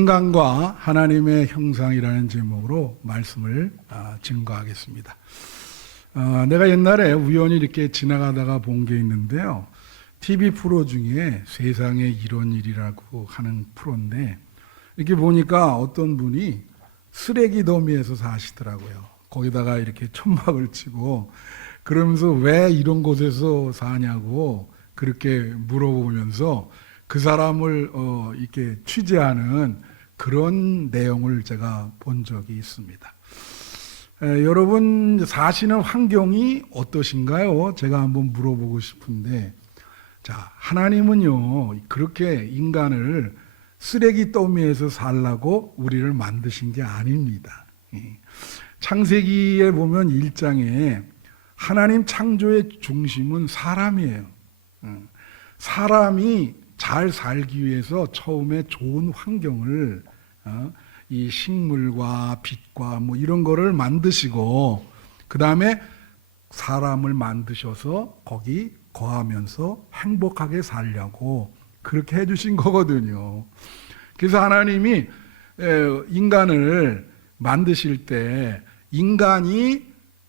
인간과 하나님의 형상이라는 제목으로 말씀을 증거하겠습니다. 내가 옛날에 우연히 이렇게 지나가다가 본 게 있는데요. TV 프로 중에 세상에 이런 일이라고 하는 프로인데 이렇게 보니까 어떤 분이 쓰레기 더미에서 사시더라고요. 거기다가 이렇게 천막을 치고 그러면서 왜 이런 곳에서 사냐고 그렇게 물어보면서 그 사람을 이렇게 취재하는 그런 내용을 제가 본 적이 있습니다. 여러분 사시는 환경이 어떠신가요? 제가 한번 물어보고 싶은데, 자, 하나님은요 그렇게 인간을 쓰레기 더미에서 살라고 우리를 만드신 게 아닙니다. 창세기에 보면 1장에 하나님 창조의 중심은 사람이에요. 사람이 잘 살기 위해서 처음에 좋은 환경을 이 식물과 빛과 뭐 이런 거를 만드시고 그 다음에 사람을 만드셔서 거기 거하면서 행복하게 살려고 그렇게 해주신 거거든요. 그래서 하나님이 인간을 만드실 때 인간이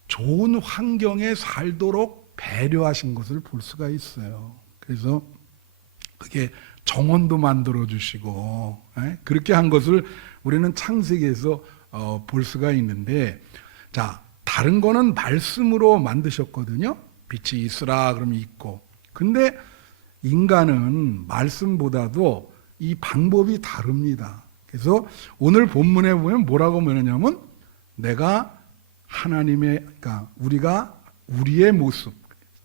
좋은 환경에 살도록 배려하신 것을 볼 수가 있어요. 그래서 그게 정원도 만들어 주시고 그렇게 한 것을 우리는 창세기에서 볼 수가 있는데, 자, 다른 거는 말씀으로 만드셨거든요. 빛이 있으라 그러면 있고. 근데 인간은 말씀보다도 이 방법이 다릅니다. 그래서 오늘 본문에 보면 뭐라고 말하냐면 내가 그러니까 우리가 우리의 모습,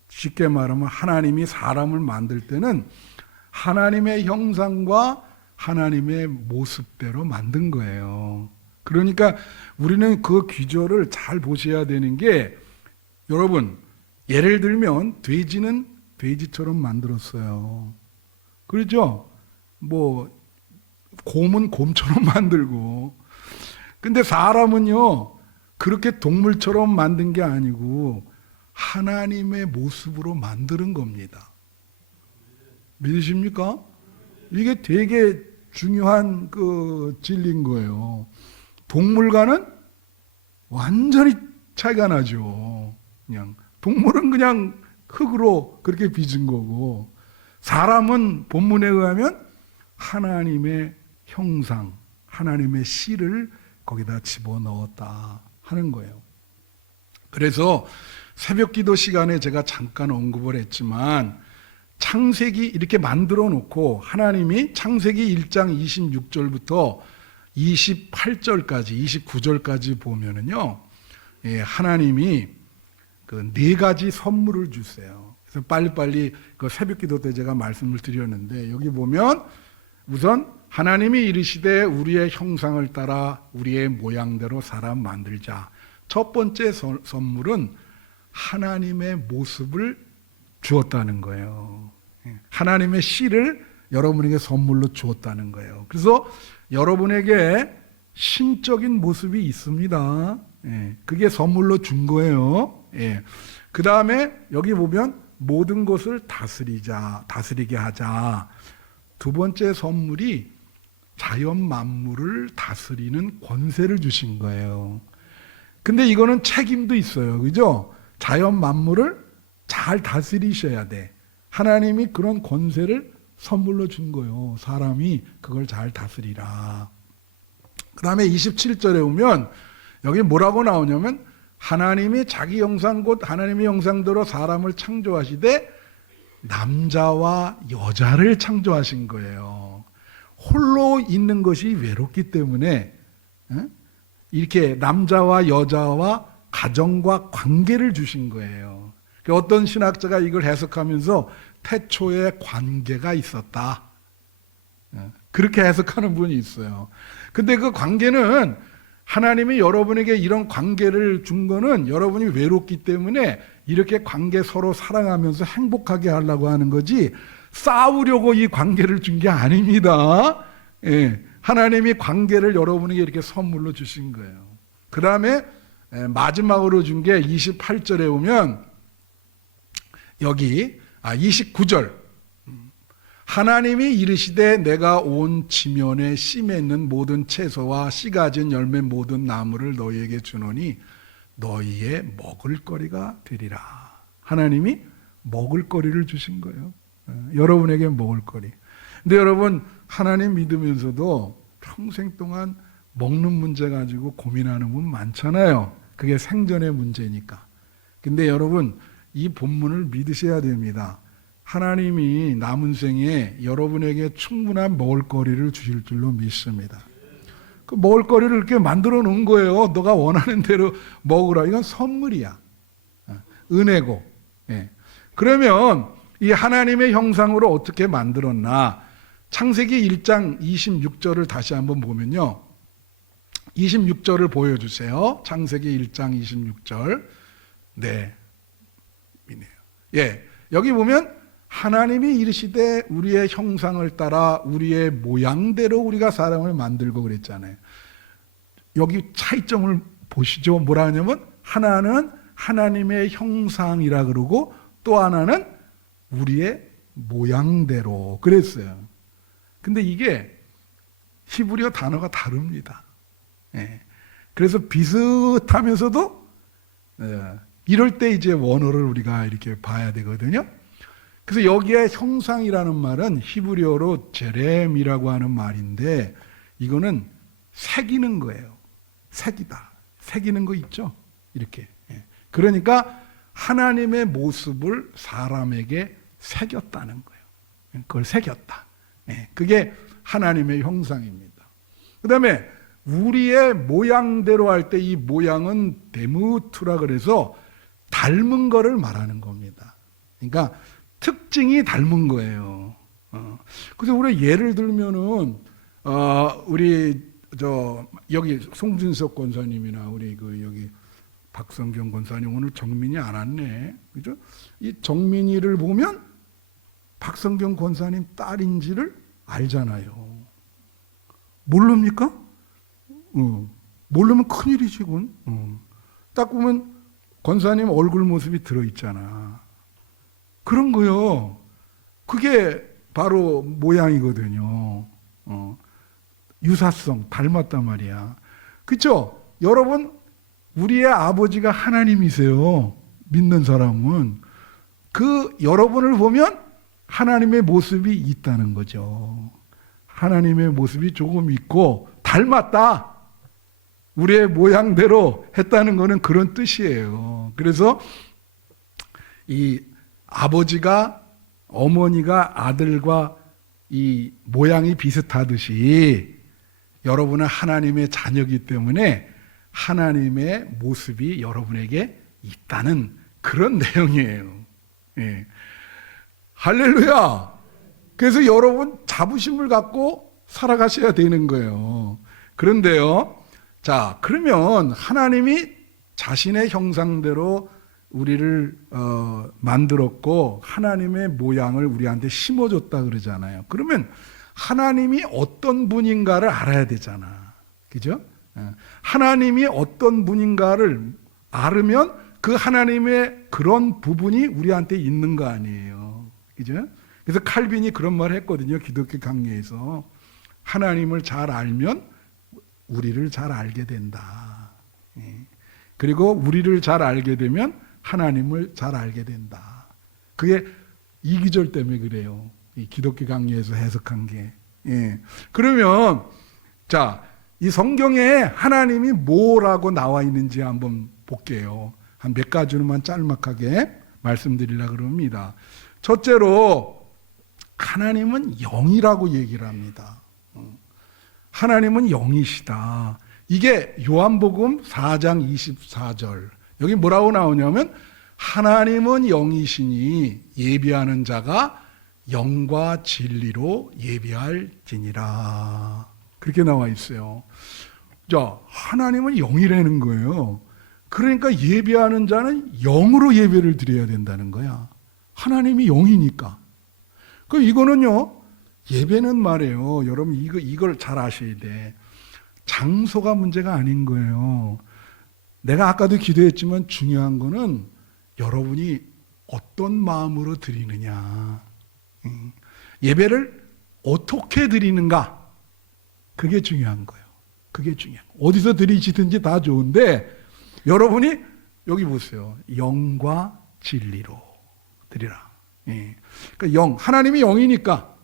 쉽게 말하면 하나님이 사람을 만들 때는 하나님의 형상과 하나님의 모습대로 만든 거예요. 그러니까 우리는 그 귀절을 잘 보셔야 되는 게, 여러분 예를 들면 돼지는 돼지처럼 만들었어요. 그렇죠? 뭐 곰은 곰처럼 만들고. 근데 사람은요 그렇게 동물처럼 만든 게 아니고 하나님의 모습으로 만드는 겁니다. 믿으십니까? 이게 되게 중요한 그 진리인 거예요. 동물과는 완전히 차이가 나죠. 그냥 동물은 그냥 흙으로 그렇게 빚은 거고, 사람은 본문에 의하면 하나님의 형상, 하나님의 씨를 거기다 집어넣었다 하는 거예요. 그래서 새벽기도 시간에 제가 잠깐 언급을 했지만 창세기 이렇게 만들어 놓고 하나님이 창세기 1장 26절부터 28절까지 29절까지 보면은요, 하나님이 그 4가지 선물을 주세요. 그래서 빨리빨리 그 새벽기도 때 제가 말씀을 드렸는데, 여기 보면 우선 하나님이 이르시되 우리의 형상을 따라 우리의 모양대로 사람 만들자. 첫 번째 선물은 하나님의 모습을 주었다는 거예요. 하나님의 씨를 여러분에게 선물로 주었다는 거예요. 그래서 여러분에게 신적인 모습이 있습니다. 그게 선물로 준 거예요. 그 다음에 여기 보면 모든 것을 다스리게 하자. 두 번째 선물이 자연 만물을 다스리는 권세를 주신 거예요. 근데 이거는 책임도 있어요. 그죠? 자연 만물을 잘 다스리셔야 돼. 하나님이 그런 권세를 선물로 준 거예요. 사람이 그걸 잘 다스리라. 그 다음에 27절에 오면 여기 뭐라고 나오냐면 하나님이 자기 형상 곧 하나님의 형상대로 사람을 창조하시되 남자와 여자를 창조하신 거예요. 홀로 있는 것이 외롭기 때문에 이렇게 남자와 여자와 가정과 관계를 주신 거예요. 어떤 신학자가 이걸 해석하면서 태초에 관계가 있었다, 그렇게 해석하는 분이 있어요. 근데 그 관계는 하나님이 여러분에게 이런 관계를 준 거는 여러분이 외롭기 때문에 이렇게 관계 서로 사랑하면서 행복하게 하려고 하는 거지, 싸우려고 이 관계를 준 게 아닙니다. 하나님이 관계를 여러분에게 이렇게 선물로 주신 거예요. 그 다음에 마지막으로 준 게 28절에 오면 여기 29절 하나님이 이르시되 내가 온 지면에 씨 맺는 모든 채소와 씨 가진 열매 모든 나무를 너희에게 주노니 너희의 먹을거리가 되리라. 하나님이 먹을거리를 주신 거예요. 여러분에게 먹을거리. 근데 여러분, 하나님 믿으면서도 평생 동안 먹는 문제 가지고 고민하는 분 많잖아요. 그게 생존의 문제니까. 근데 여러분, 이 본문을 믿으셔야 됩니다. 하나님이 남은 생에 여러분에게 충분한 먹을거리를 주실 줄로 믿습니다. 그 먹을거리를 이렇게 만들어 놓은 거예요. 너가 원하는 대로 먹으라. 이건 선물이야. 은혜고. 예. 그러면 이 하나님의 형상으로 어떻게 만들었나? 창세기 1장 26절을 다시 한번 보면요. 26절을 보여주세요. 창세기 1장 26절. 네. 예. 여기 보면 하나님이 이르시되 우리의 형상을 따라 우리의 모양대로 우리가 사람을 만들고 그랬잖아요. 여기 차이점을 보시죠. 뭐라 하냐면 하나는 하나님의 형상이라 그러고 또 하나는 우리의 모양대로 그랬어요. 근데 이게 히브리어 단어가 다릅니다. 예. 그래서 비슷하면서도 이럴 때 이제 원어를 우리가 이렇게 봐야 되거든요. 그래서 여기에 형상이라는 말은 히브리어로 제렘이라고 하는 말인데 이거는 새기는 거예요. 새기다. 새기는 거 있죠? 이렇게. 그러니까 하나님의 모습을 사람에게 새겼다는 거예요. 그걸 새겼다. 그게 하나님의 형상입니다. 그 다음에 우리의 모양대로 할 때 이 모양은 데무투라 그래서 닮은 거를 말하는 겁니다. 그러니까 특징이 닮은 거예요. 그래서 우리 예를 들면은 우리 여기 송진석 권사님이나 우리 여기 박성경 권사님 오늘 정민이 안 왔네, 그죠? 이 정민이를 보면 박성경 권사님 딸인지를 알잖아요. 모릅니까? 모르면 큰일이지, 그건. 딱 보면 권사님 얼굴 모습이 들어있잖아. 그런 거요. 그게 바로 모양이거든요. 유사성, 닮았단 말이야. 그쵸? 여러분, 우리의 아버지가 하나님이세요. 믿는 사람은. 그 여러분을 보면 하나님의 모습이 있다는 거죠. 하나님의 모습이 조금 있고 닮았다. 우리의 모양대로 했다는 것은 그런 뜻이에요. 그래서 이 아버지가 어머니가 아들과 이 모양이 비슷하듯이 여러분은 하나님의 자녀이기 때문에 하나님의 모습이 여러분에게 있다는 그런 내용이에요. 예. 할렐루야! 그래서 여러분 자부심을 갖고 살아가셔야 되는 거예요. 그런데요, 자, 그러면 하나님이 자신의 형상대로 우리를 만들었고 하나님의 모양을 우리한테 심어줬다 그러잖아요. 그러면 하나님이 어떤 분인가를 알아야 되잖아. 그죠? 하나님이 어떤 분인가를 알으면 그 하나님의 그런 부분이 우리한테 있는 거 아니에요. 그죠? 그래서 칼빈이 그런 말을 했거든요. 기독교 강의에서. 하나님을 잘 알면 우리를 잘 알게 된다. 그리고 우리를 잘 알게 되면 하나님을 잘 알게 된다. 그게 이기절 때문에 그래요. 이 기독교 강의에서 해석한 게. 예. 그러면 자, 이 성경에 하나님이 뭐라고 나와 있는지 한번 볼게요. 한 몇 가지로만 짤막하게 말씀드리려고 그럽니다. 첫째로 하나님은 영이라고 얘기를 합니다. 하나님은 영이시다. 이게 요한복음 4장 24절. 여기 뭐라고 나오냐면 하나님은 영이시니 예비하는 자가 영과 진리로 예비할지니라. 그렇게 나와 있어요. 자, 하나님은 영이라는 거예요. 그러니까 예비하는 자는 영으로 예배를 드려야 된다는 거야. 하나님이 영이니까. 그럼 이거는요, 예배는 말이에요. 여러분 이걸 잘 아셔야 돼. 장소가 문제가 아닌 거예요. 내가 아까도 기도했지만 중요한 거는 여러분이 어떤 마음으로 드리느냐. 예배를 어떻게 드리는가? 그게 중요한 거예요. 그게 중요한 거예요. 어디서 드리시든지 다 좋은데 여러분이 여기 보세요. 영과 진리로 드리라. 예. 그러니까 하나님이 영이니까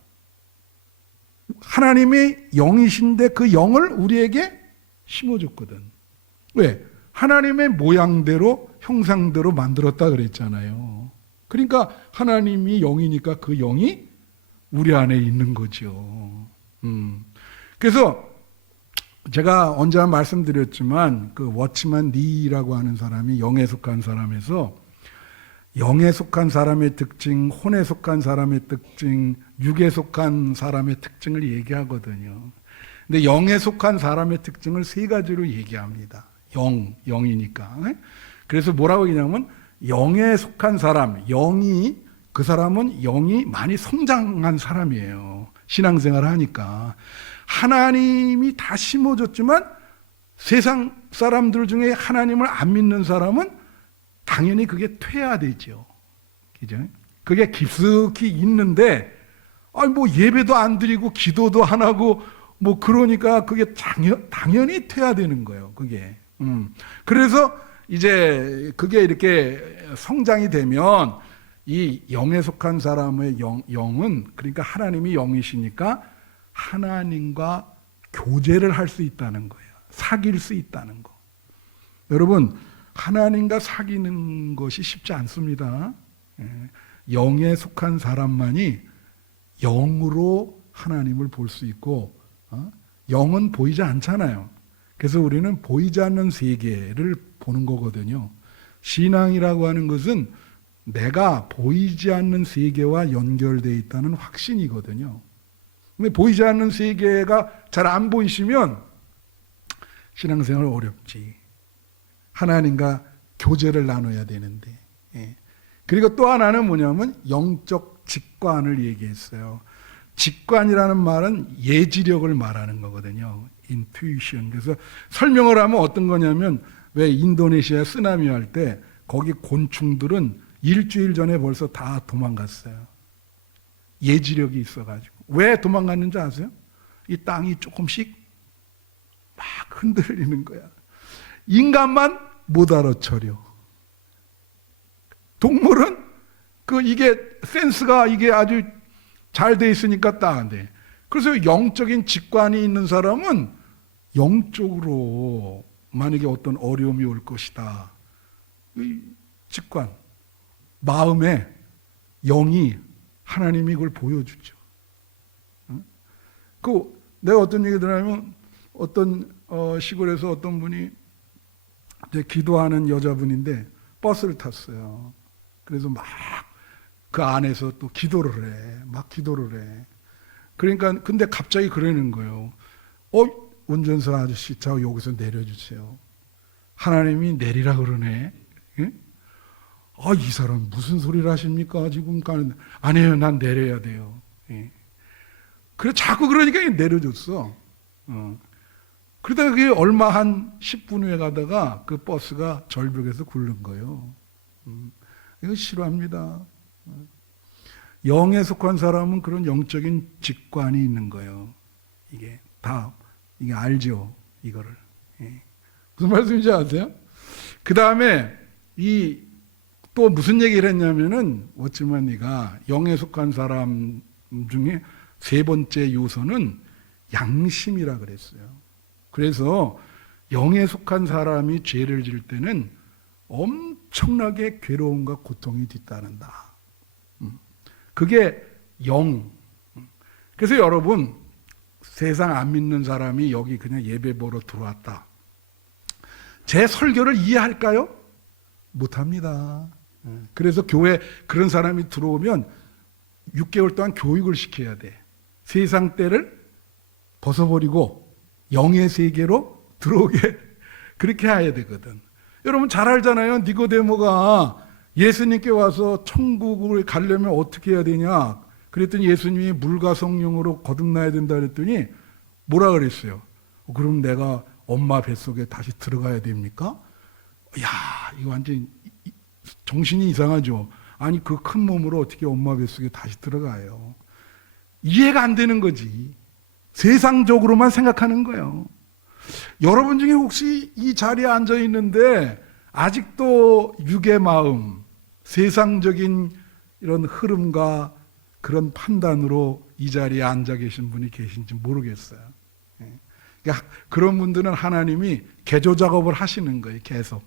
하나님이 영이신데 그 영을 우리에게 심어줬거든. 왜? 하나님의 모양대로 형상대로 만들었다 그랬잖아요. 그러니까 하나님이 영이니까 그 영이 우리 안에 있는 거죠. 그래서 제가 언제 한 말씀드렸지만 그 워치만 리라고 하는 사람이 영에 속한 사람에서 영에 속한 사람의 특징, 혼에 속한 사람의 특징, 육에 속한 사람의 특징을 얘기하거든요. 근데 영에 속한 사람의 특징을 세 가지로 얘기합니다. 영이니까. 그래서 뭐라고 얘기냐면 영에 속한 사람, 그 사람은 영이 많이 성장한 사람이에요. 신앙생활을 하니까. 하나님이 다 심어줬지만 세상 사람들 중에 하나님을 안 믿는 사람은 당연히 그게 퇴화되죠. 그죠? 그게 깊숙이 있는데, 뭐 예배도 안 드리고 기도도 안 하고, 뭐 그러니까 그게 당연히 퇴화되는 거예요. 그게. 그래서 이제 그게 이렇게 성장이 되면 이 영에 속한 사람의 영은 그러니까 하나님이 영이시니까 하나님과 교제를 할 수 있다는 거예요. 사귈 수 있다는 거. 여러분, 하나님과 사귀는 것이 쉽지 않습니다. 영에 속한 사람만이 영으로 하나님을 볼 수 있고, 영은 보이지 않잖아요. 그래서 우리는 보이지 않는 세계를 보는 거거든요. 신앙이라고 하는 것은 내가 보이지 않는 세계와 연결되어 있다는 확신이거든요. 근데 보이지 않는 세계가 잘 안 보이시면 신앙생활 어렵지. 하나님과 교제를 나눠야 되는데. 그리고 또 하나는 뭐냐면 영적 직관을 얘기했어요. 직관이라는 말은 예지력을 말하는 거거든요. intuition. 그래서 설명을 하면 어떤 거냐면 왜 인도네시아 쓰나미 할 때 거기 곤충들은 일주일 전에 벌써 다 도망갔어요. 예지력이 있어가지고. 왜 도망갔는지 아세요? 이 땅이 조금씩 막 흔들리는 거야. 인간만 못 알아차려. 동물은 이게 센스가 이게 아주 잘 돼 있으니까 딱 안 돼. 그래서 영적인 직관이 있는 사람은 영적으로 만약에 어떤 어려움이 올 것이다. 이 직관, 마음에 영이 하나님이 그걸 보여주죠. 내가 어떤 얘기 들으면 어떤 시골에서 어떤 분이 이제 기도하는 여자분인데 버스를 탔어요. 그래서 막 그 안에서 또 기도를 해. 막 기도를 해. 그러니까 근데 갑자기 그러는 거예요. 운전사 아저씨, 저 여기서 내려주세요. 하나님이 내리라 그러네. 예? 이 사람 무슨 소리를 하십니까? 지금 아니에요, 난 내려야 돼요. 예. 그래 자꾸 그러니까 내려줬어. 그러다가 그게 얼마 한 10분 후에 가다가 그 버스가 절벽에서 굴른 거예요. 이거 싫어합니다. 영에 속한 사람은 그런 영적인 직관이 있는 거예요. 이게 알죠, 이거를. 예. 무슨 말씀인지 아세요? 그 다음에 또 무슨 얘기를 했냐면은 워치만이가 영에 속한 사람 중에 세 번째 요소는 양심이라 그랬어요. 그래서 영에 속한 사람이 죄를 지을 때는 엄청나게 괴로움과 고통이 뒤따른다. 그게 영. 그래서 여러분, 세상 안 믿는 사람이 여기 그냥 예배 보러 들어왔다. 제 설교를 이해할까요? 못합니다. 그래서 교회 그런 사람이 들어오면 6개월 동안 교육을 시켜야 돼. 세상 때를 벗어버리고 영의 세계로 들어오게 그렇게 해야 되거든. 여러분 잘 알잖아요. 니고데모가 예수님께 와서 천국을 가려면 어떻게 해야 되냐. 그랬더니 예수님이 물과 성령으로 거듭나야 된다 그랬더니 뭐라 그랬어요? 그럼 내가 엄마 뱃속에 다시 들어가야 됩니까? 야, 이거 완전 정신이 이상하죠. 아니 그 큰 몸으로 어떻게 엄마 뱃속에 다시 들어가요? 이해가 안 되는 거지. 세상적으로만 생각하는 거예요. 여러분 중에 혹시 이 자리에 앉아 있는데 아직도 육의 마음, 세상적인 이런 흐름과 그런 판단으로 이 자리에 앉아 계신 분이 계신지 모르겠어요. 그러니까 그런 분들은 하나님이 개조 작업을 하시는 거예요. 계속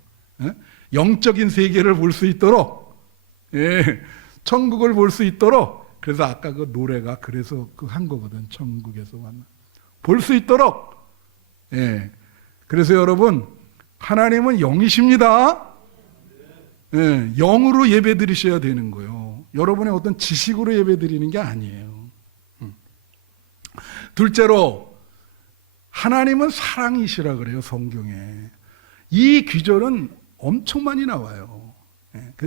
영적인 세계를 볼 수 있도록, 천국을 볼 수 있도록. 그래서 아까 그 노래가 그래서 그 한 거거든. 천국에서 만나 볼 수 있도록. 그래서 여러분, 하나님은 영이십니다. 영으로 예배 드리셔야 되는 거예요. 여러분의 어떤 지식으로 예배 드리는 게 아니에요. 둘째로, 하나님은 사랑이시라 그래요, 성경에. 이 귀절은 엄청 많이 나와요.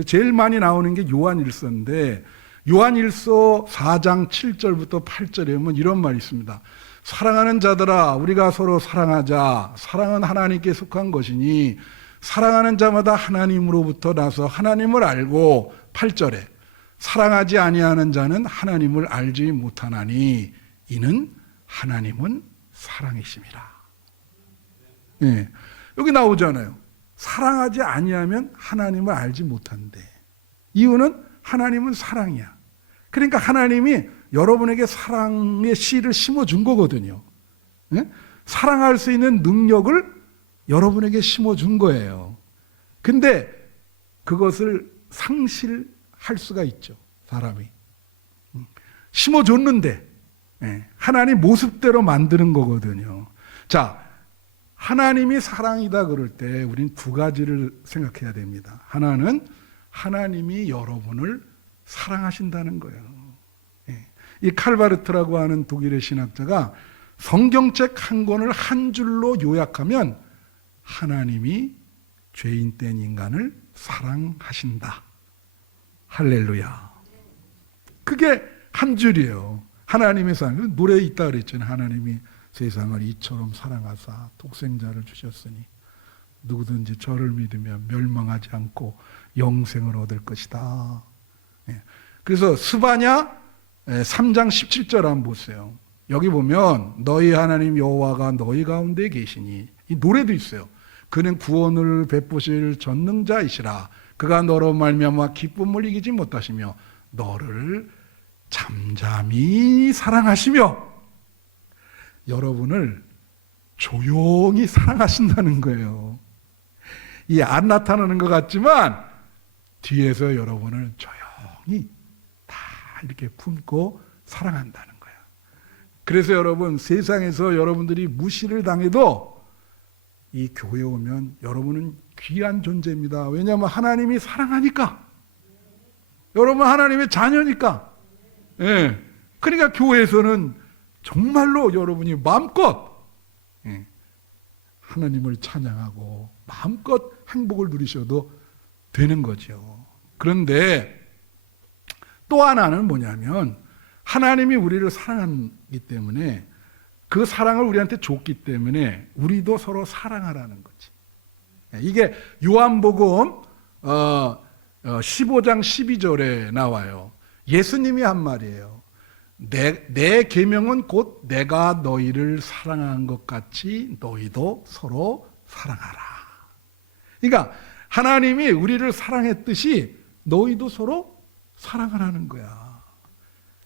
제일 많이 나오는 게 요한일서인데, 요한일서 4장 7절부터 8절에 보면 이런 말이 있습니다. 사랑하는 자들아, 우리가 서로 사랑하자. 사랑은 하나님께 속한 것이니 사랑하는 자마다 하나님으로부터 나서 하나님을 알고, 8절에 사랑하지 아니하는 자는 하나님을 알지 못하나니 이는 하나님은 사랑이심이라. 여기 나오잖아요. 사랑하지 아니하면 하나님을 알지 못한대. 이유는 하나님은 사랑이야. 그러니까 하나님이 여러분에게 사랑의 씨를 심어준 거거든요. 사랑할 수 있는 능력을 여러분에게 심어준 거예요. 근데 그것을 상실할 수가 있죠, 사람이. 심어줬는데 하나님 모습대로 만드는 거거든요. 자, 하나님이 사랑이다 그럴 때 우린 두 가지를 생각해야 됩니다. 하나는 하나님이 여러분을 사랑하신다는 거예요. 이 칼바르트라고 하는 독일의 신학자가 성경책 한 권을 한 줄로 요약하면 하나님이 죄인 된 인간을 사랑하신다. 할렐루야. 그게 한 줄이에요. 하나님의 사랑. 노래에 있다 그랬잖아요. 하나님이 세상을 이처럼 사랑하사 독생자를 주셨으니 누구든지 저를 믿으면 멸망하지 않고 영생을 얻을 것이다. 그래서 스바냐 3장 17절 한번 보세요. 여기 보면 너희 하나님 여호와가 너희 가운데 계시니, 이 노래도 있어요. 그는 구원을 베푸실 전능자이시라. 그가 너로 말미암아 기쁨을 이기지 못하시며 너를 잠잠히 사랑하시며 여러분을 조용히 사랑하신다는 거예요. 이 안 나타나는 것 같지만 뒤에서 여러분을 조용히 다 이렇게 품고 사랑한다는 거야. 그래서 여러분, 세상에서 여러분들이 무시를 당해도 이 교회에 오면 여러분은 귀한 존재입니다. 왜냐하면 하나님이 사랑하니까. 여러분 하나님의 자녀니까. 그러니까 교회에서는 정말로 여러분이 마음껏 하나님을 찬양하고 마음껏 행복을 누리셔도 되는 거죠. 그런데 또 하나는 뭐냐면 하나님이 우리를 사랑하기 때문에 그 사랑을 우리한테 줬기 때문에 우리도 서로 사랑하라는 거지. 이게 요한복음 15장 12절에 나와요. 예수님이 한 말이에요. 내 계명은 곧 내가 너희를 사랑한 것 같이 너희도 서로 사랑하라. 그러니까 하나님이 우리를 사랑했듯이 너희도 서로 사랑하라는 거야.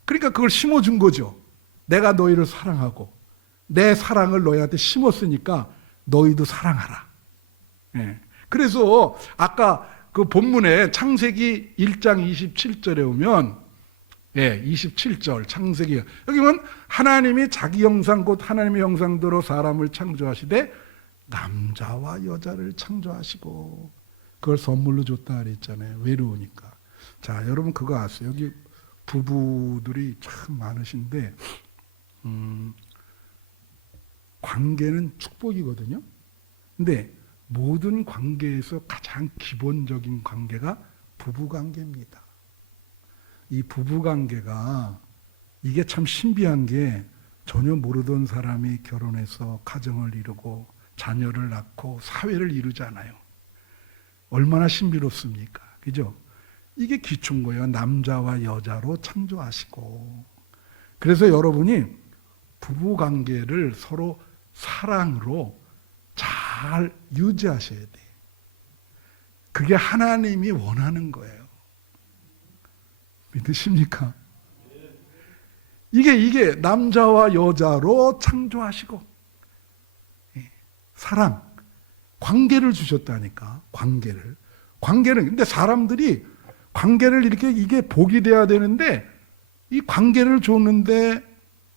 그러니까 그걸 심어준 거죠. 내가 너희를 사랑하고 내 사랑을 너희한테 심었으니까 너희도 사랑하라. 그래서 아까 그 본문에 창세기 1장 27절에 오면 27절 창세기 여기 보면 하나님이 자기 형상 곧 하나님의 형상대로 사람을 창조하시되 남자와 여자를 창조하시고 그걸 선물로 줬다 그랬잖아요. 외로우니까. 자, 여러분 그거 아세요? 여기 부부들이 참 많으신데 관계는 축복이거든요. 근데 모든 관계에서 가장 기본적인 관계가 부부관계입니다. 이 부부관계가 이게 참 신비한 게 전혀 모르던 사람이 결혼해서 가정을 이루고 자녀를 낳고 사회를 이루잖아요. 얼마나 신비롭습니까? 그죠? 이게 기초인 거예요. 남자와 여자로 창조하시고 그래서 여러분이 부부 관계를 서로 사랑으로 잘 유지하셔야 돼요. 그게 하나님이 원하는 거예요. 믿으십니까? 이게 남자와 여자로 창조하시고 사랑, 관계를 주셨다니까. 관계를 근데 사람들이 관계를 이렇게 이게 복이 돼야 되는데 이 관계를 줬는데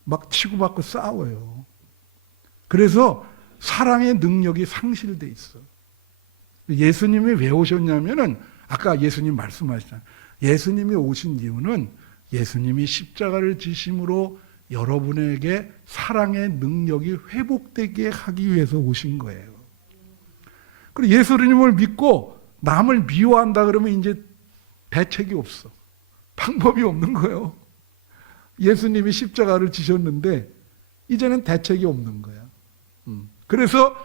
막 치고받고 싸워요. 그래서 사랑의 능력이 상실돼 있어. 예수님이 왜 오셨냐면은 아까 예수님 말씀하셨잖아요. 예수님이 오신 이유는 예수님이 십자가를 지심으로 여러분에게 사랑의 능력이 회복되게 하기 위해서 오신 거예요. 그리고 예수님을 믿고 남을 미워한다 그러면 이제 대책이 없어. 방법이 없는 거예요. 예수님이 십자가를 지셨는데 이제는 대책이 없는 거야. 그래서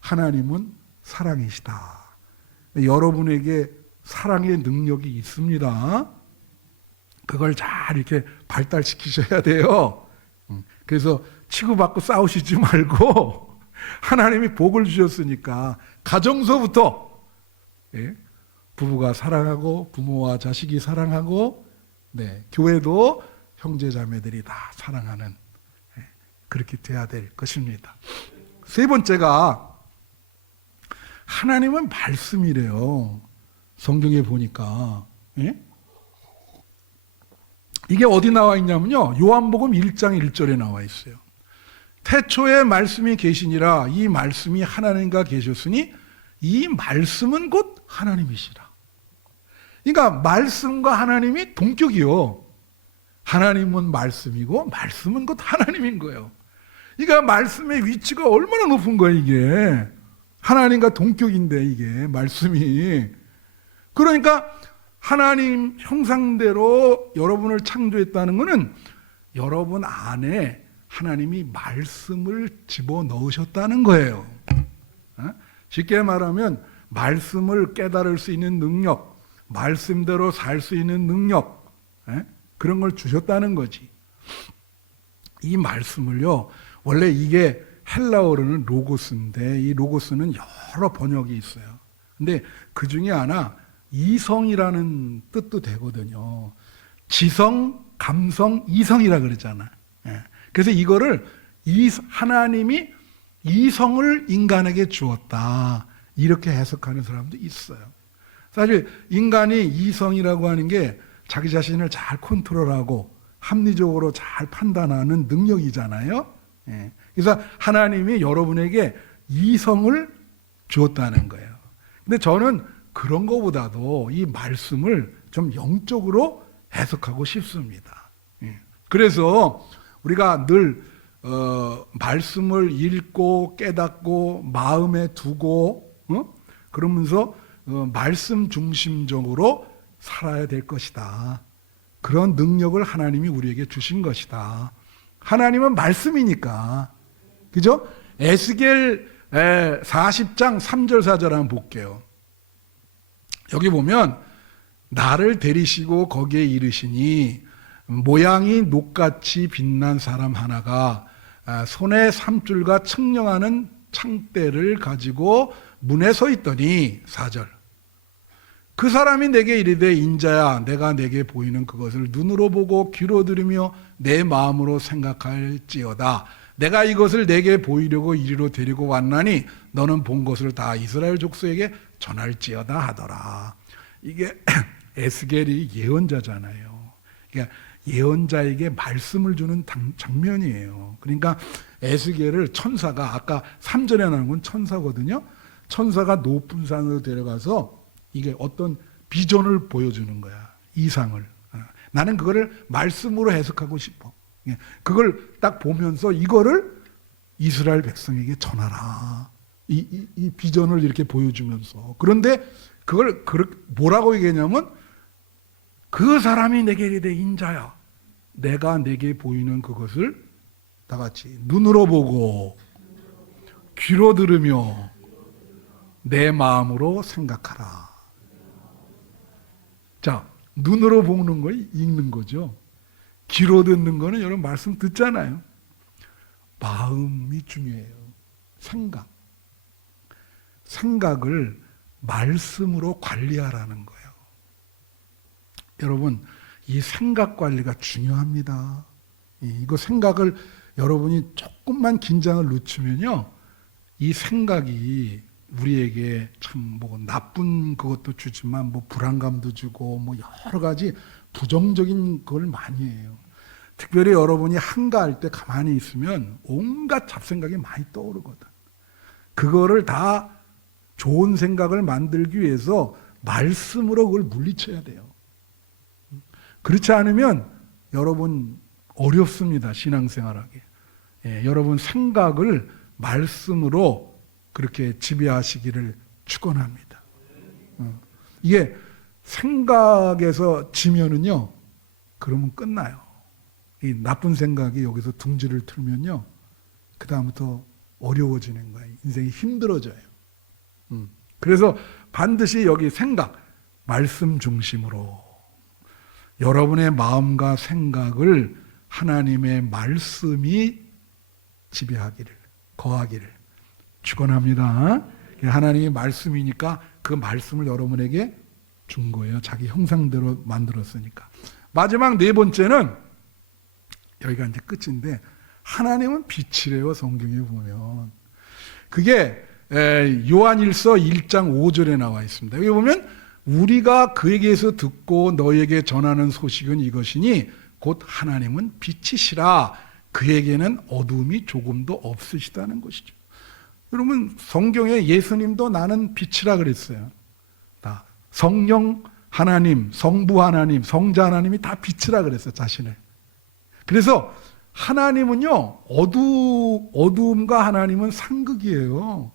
하나님은 사랑이시다. 여러분에게 사랑의 능력이 있습니다. 그걸 잘 이렇게 발달시키셔야 돼요. 그래서 치고받고 싸우시지 말고 하나님이 복을 주셨으니까 가정서부터 부부가 사랑하고 부모와 자식이 사랑하고 교회도 형제자매들이 다 사랑하는 그렇게 돼야 될 것입니다. 세 번째가 하나님은 말씀이래요. 성경에 보니까 이게 어디 나와 있냐면요, 요한복음 1장 1절에 나와 있어요. 태초에 말씀이 계시니라. 이 말씀이 하나님과 계셨으니 이 말씀은 곧 하나님이시라. 그러니까 말씀과 하나님이 동격이요. 하나님은 말씀이고 말씀은 곧 하나님인 거예요. 그러니까 말씀의 위치가 얼마나 높은 거예요. 이게 하나님과 동격인데 이게 말씀이. 그러니까 하나님 형상대로 여러분을 창조했다는 것은 여러분 안에 하나님이 말씀을 집어넣으셨다는 거예요. 쉽게 말하면 말씀을 깨달을 수 있는 능력, 말씀대로 살 수 있는 능력, 그런 걸 주셨다는 거지. 이 말씀을요, 원래 이게 헬라어로는 로고스인데 이 로고스는 여러 번역이 있어요. 근데 그 중에 하나 이성이라는 뜻도 되거든요. 지성, 감성, 이성이라 그러잖아. 그래서 이거를 하나님이 이성을 인간에게 주었다, 이렇게 해석하는 사람도 있어요. 사실 인간이 이성이라고 하는 게 자기 자신을 잘 컨트롤하고 합리적으로 잘 판단하는 능력이잖아요. 그래서 하나님이 여러분에게 이성을 주었다는 거예요. 근데 저는 그런 것보다도 이 말씀을 좀 영적으로 해석하고 싶습니다. 그래서 우리가 늘 말씀을 읽고 깨닫고 마음에 두고 그러면서 말씀 중심적으로 살아야 될 것이다. 그런 능력을 하나님이 우리에게 주신 것이다. 하나님은 말씀이니까. 그죠? 에스겔 40장 3절 4절 한번 볼게요. 여기 보면 나를 데리시고 거기에 이르시니 모양이 녹같이 빛난 사람 하나가 손에 삼줄과 측량하는 창대를 가지고 문에 서 있더니 4절 그 사람이 내게 이르되 인자야 내가 내게 보이는 그것을 눈으로 보고 귀로 들으며 내 마음으로 생각할지어다. 내가 이것을 내게 보이려고 이리로 데리고 왔나니 너는 본 것을 다 이스라엘 족속에게 전할지어다 하더라. 이게 에스겔이 예언자잖아요. 그러니까 예언자에게 말씀을 주는 장면이에요. 그러니까 에스겔을 천사가, 아까 3절에 나온 건 천사거든요. 천사가 높은 산으로 데려가서 이게 어떤 비전을 보여주는 거야. 이상을. 나는 그거를 말씀으로 해석하고 싶어. 그걸 딱 보면서 이거를 이스라엘 백성에게 전하라. 이 비전을 이렇게 보여주면서. 그런데 그걸 뭐라고 얘기했냐면 그 사람이 내게 이르되 인자야 내가 내게 보이는 그것을 다 같이 눈으로 보고 귀로 들으며 내 마음으로 생각하라. 자, 눈으로 보는 걸 읽는 거죠. 귀로 듣는 거는 여러분 말씀 듣잖아요. 마음이 중요해요. 생각을 말씀으로 관리하라는 거예요. 여러분, 이 생각 관리가 중요합니다. 이거 생각을 여러분이 조금만 긴장을 늦추면요, 이 생각이 우리에게 참 뭐 나쁜 그것도 주지만 뭐 불안감도 주고 뭐 여러 가지 부정적인 걸 많이 해요. 특별히 여러분이 한가할 때 가만히 있으면 온갖 잡생각이 많이 떠오르거든. 그거를 다 좋은 생각을 만들기 위해서 말씀으로 그걸 물리쳐야 돼요. 그렇지 않으면 여러분 어렵습니다. 신앙생활하기. 여러분 생각을 말씀으로 그렇게 지배하시기를 축원합니다. 이게 생각에서 지면은요, 그러면 끝나요. 이 나쁜 생각이 여기서 둥지를 틀면요, 그 다음부터 어려워지는 거예요. 인생이 힘들어져요. 그래서 반드시 여기 생각, 말씀 중심으로 여러분의 마음과 생각을 하나님의 말씀이 지배하기를, 거하기를 축원합니다. 하나님의 말씀이니까 그 말씀을 여러분에게 준 거예요. 자기 형상대로 만들었으니까. 마지막 네 번째는 여기가 이제 끝인데, 하나님은 빛이래요. 성경에 보면 그게 요한일서 1장 5절에 나와 있습니다. 여기 보면 우리가 그에게서 듣고 너에게 전하는 소식은 이것이니 곧 하나님은 빛이시라 그에게는 어둠이 조금도 없으시다는 것이죠. 여러분, 성경에 예수님도 나는 빛이라 그랬어요. 다 성령 하나님, 성부 하나님, 성자 하나님이 다 빛이라 그랬어요. 자신을. 그래서 하나님은요, 어두움과 하나님은 상극이에요.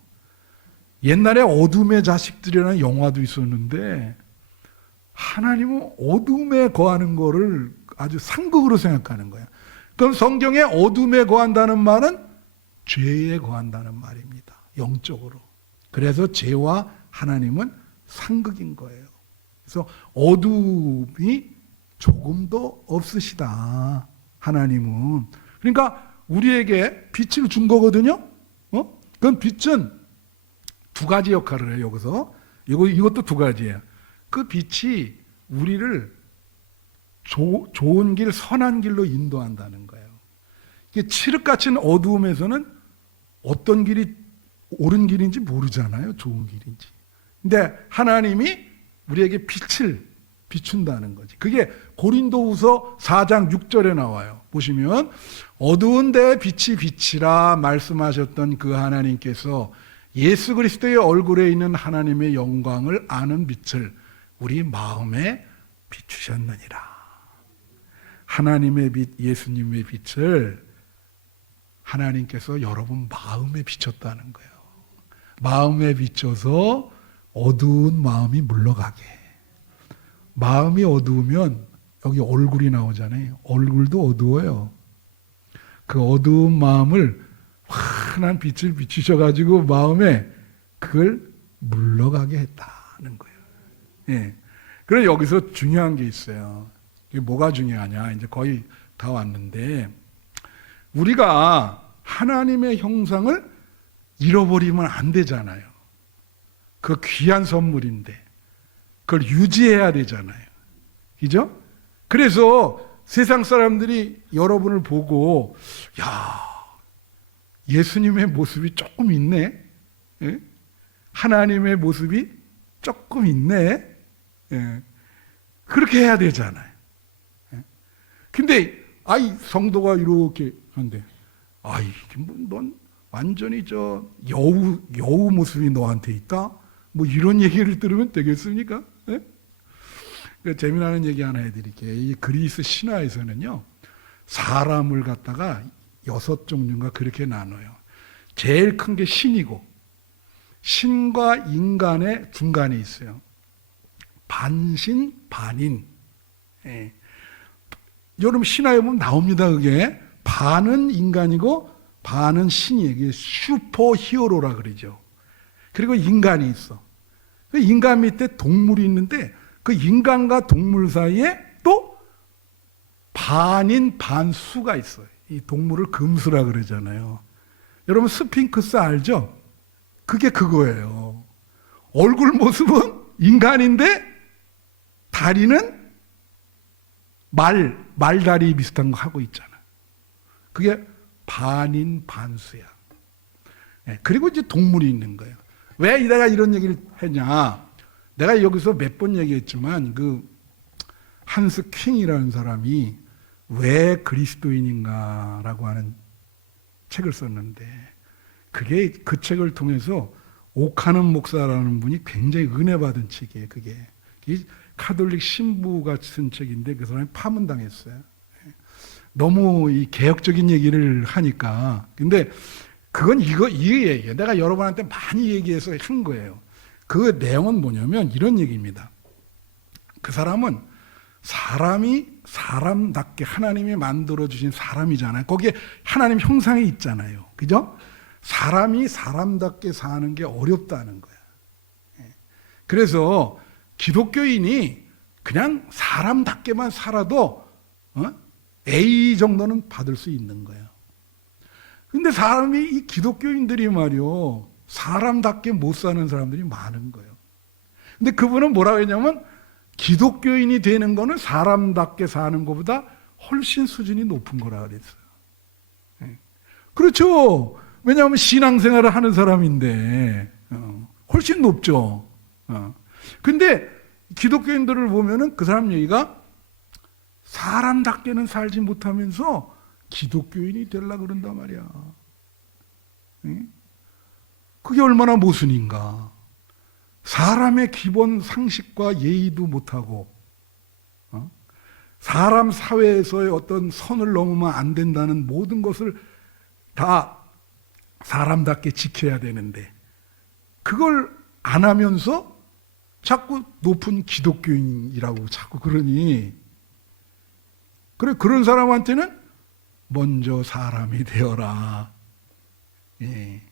옛날에 어둠의 자식들이라는 영화도 있었는데, 하나님은 어둠에 거하는 거를 아주 상극으로 생각하는 거예요. 그럼 성경에 어둠에 거한다는 말은 죄에 거한다는 말입니다. 영적으로. 그래서 죄와 하나님은 상극인 거예요. 그래서 어둠이 조금도 없으시다. 하나님은. 그러니까 우리에게 빛을 준 거거든요. 그럼 빛은 두 가지 역할을 해요. 여기서 이것도 두 가지예요. 그 빛이 우리를 좋은 길, 선한 길로 인도한다는 거예요. 이게 칠흑같은 어두움에서는 어떤 길이 옳은 길인지 모르잖아요. 좋은 길인지. 근데 하나님이 우리에게 빛을 비춘다는 거지. 그게 고린도후서 4장 6절에 나와요. 보시면 어두운 데에 빛이 비치라 말씀하셨던 그 하나님께서 예수 그리스도의 얼굴에 있는 하나님의 영광을 아는 빛을 우리 마음에 비추셨느니라. 하나님의 빛, 예수님의 빛을 하나님께서 여러분 마음에 비췄다는 거예요. 마음에 비춰서 어두운 마음이 물러가게. 마음이 어두우면 여기 얼굴이 나오잖아요. 얼굴도 어두워요. 그 어두운 마음을 환한 빛을 비추셔가지고 마음에 그걸 물러가게 했다는 거예요. 예. 그럼 여기서 중요한 게 있어요. 이게 뭐가 중요하냐? 이제 거의 다 왔는데, 우리가 하나님의 형상을 잃어버리면 안 되잖아요. 그 귀한 선물인데 그걸 유지해야 되잖아요. 그죠? 그래서 세상 사람들이 여러분을 보고, 야, 예수님의 모습이 조금 있네. 예? 하나님의 모습이 조금 있네. 예. 그렇게 해야 되잖아요. 예? 근데 성도가 이렇게 한데, 넌 완전히 여우 모습이 너한테 있다? 뭐 이런 얘기를 들으면 되겠습니까? 예? 재미나는 얘기 하나 해드릴게요. 이 그리스 신화에서는요, 사람을 갖다가 6종류인가 그렇게 나눠요. 제일 큰 게 신이고, 신과 인간의 중간에 있어요. 반신, 반인. 예. 여러분 신화에 보면 나옵니다. 그게 반은 인간이고 반은 신이에요. 이게 슈퍼 히어로라 그러죠. 그리고 인간이 있어. 그 인간 밑에 동물이 있는데 그 인간과 동물 사이에 또 반인 반수가 있어요. 이 동물을 금수라 그러잖아요. 여러분 스핑크스 알죠? 그게 그거예요. 얼굴 모습은 인간인데 다리는 말다리 비슷한 거 하고 있잖아. 그게 반인 반수야. 그리고 이제 동물이 있는 거예요. 왜 내가 이런 얘기를 했냐? 내가 여기서 몇 번 얘기했지만 그 한스 킹이라는 사람이 왜 그리스도인인가라고 하는 책을 썼는데 그게 그 책을 통해서 오카는 목사라는 분이 굉장히 은혜 받은 책이에요. 그게 카톨릭 신부가 쓴 책인데 그 사람이 파문당했어요. 너무 이 개혁적인 얘기를 하니까. 근데 그건 이 얘기예요. 내가 여러분한테 많이 얘기해서 한 거예요. 그 내용은 뭐냐면 이런 얘기입니다. 그 사람은 사람이 사람답게 하나님이 만들어주신 사람이잖아요. 거기에 하나님 형상이 있잖아요. 그죠? 사람이 사람답게 사는 게 어렵다는 거야. 그래서 기독교인이 그냥 사람답게만 살아도 A 정도는 받을 수 있는 거예요. 근데 이 기독교인들이 말이요, 사람답게 못 사는 사람들이 많은 거예요. 근데 그분은 뭐라고 했냐면, 기독교인이 되는 거는 사람답게 사는 것보다 훨씬 수준이 높은 거라 그랬어요. 그렇죠. 왜냐하면 신앙생활을 하는 사람인데, 훨씬 높죠. 근데 기독교인들을 보면은 그 사람 얘기가 사람답게는 살지 못하면서 기독교인이 되려고 그런단 말이야. 그게 얼마나 모순인가. 사람의 기본 상식과 예의도 못하고 사람 사회에서의 어떤 선을 넘으면 안 된다는 모든 것을 다 사람답게 지켜야 되는데 그걸 안 하면서 자꾸 높은 기독교인이라고 자꾸 그러니 그래 그런 사람한테는 먼저 사람이 되어라. 예.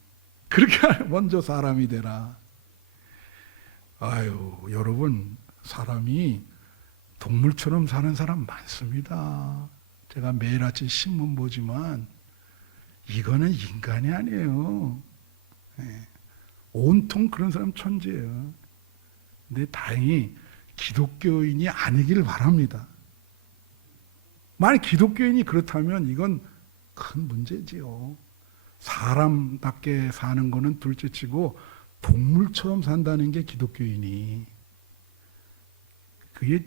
그렇게 먼저 사람이 되라. 아유, 여러분, 사람이 동물처럼 사는 사람 많습니다. 제가 매일 아침 신문 보지만 이거는 인간이 아니에요. 예. 온통 그런 사람 천재예요. 근데 다행히 기독교인이 아니길 바랍니다. 만약 기독교인이 그렇다면 이건 큰 문제지요. 사람답게 사는 거는 둘째치고 동물처럼 산다는 게 기독교인이 그게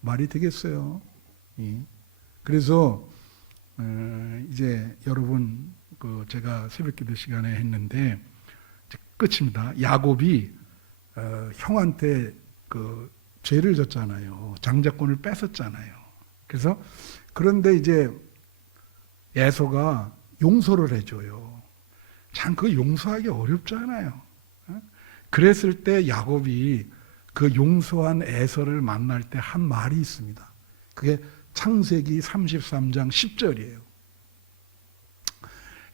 말이 되겠어요. 그래서 이제 여러분 제가 새벽기도 시간에 했는데 이제 끝입니다. 야곱이 형한테 죄를 졌잖아요. 장자권을 뺏었잖아요. 그래서 그런데 이제 에서가 용서를 해줘요. 참 그 용서하기 어렵잖아요. 그랬을 때 야곱이 그 용서한 에서를 만날 때 한 말이 있습니다. 그게 창세기 33장 10절이에요.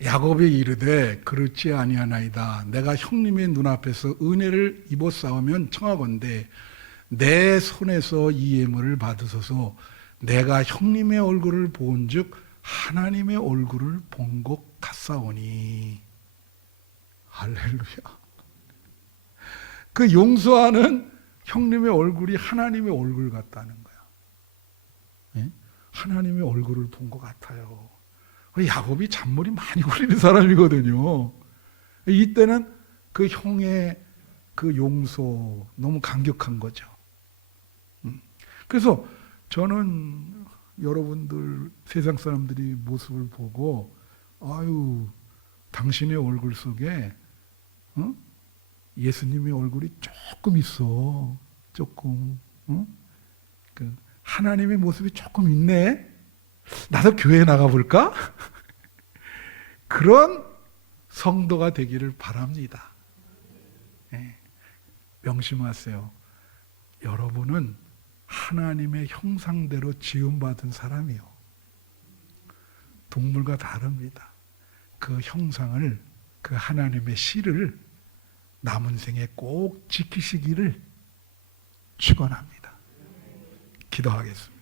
야곱이 이르되 그렇지 아니하나이다. 내가 형님의 눈앞에서 은혜를 입어 싸우면 청하건대 내 손에서 이 예물을 받으소서. 내가 형님의 얼굴을 본즉 하나님의 얼굴을 본 것 같사오니. 할렐루야. 그 용서하는 형님의 얼굴이 하나님의 얼굴 같다는 거야. 예? 하나님의 얼굴을 본 것 같아요. 야곱이 잔머리 많이 굴리는 사람이거든요. 이때는 그 형의 그 용서 너무 감격한 거죠. 그래서 저는 여러분들 세상 사람들이 모습을 보고 아유 당신의 얼굴 속에 예수님의 얼굴이 조금 있어. 조금. 그 하나님의 모습이 조금 있네. 나도 교회 나가볼까? 그런 성도가 되기를 바랍니다. 네. 명심하세요. 여러분은 하나님의 형상대로 지음받은 사람이요. 동물과 다릅니다. 그 형상을, 그 하나님의 씨를 남은 생에 꼭 지키시기를 축원합니다. 기도하겠습니다.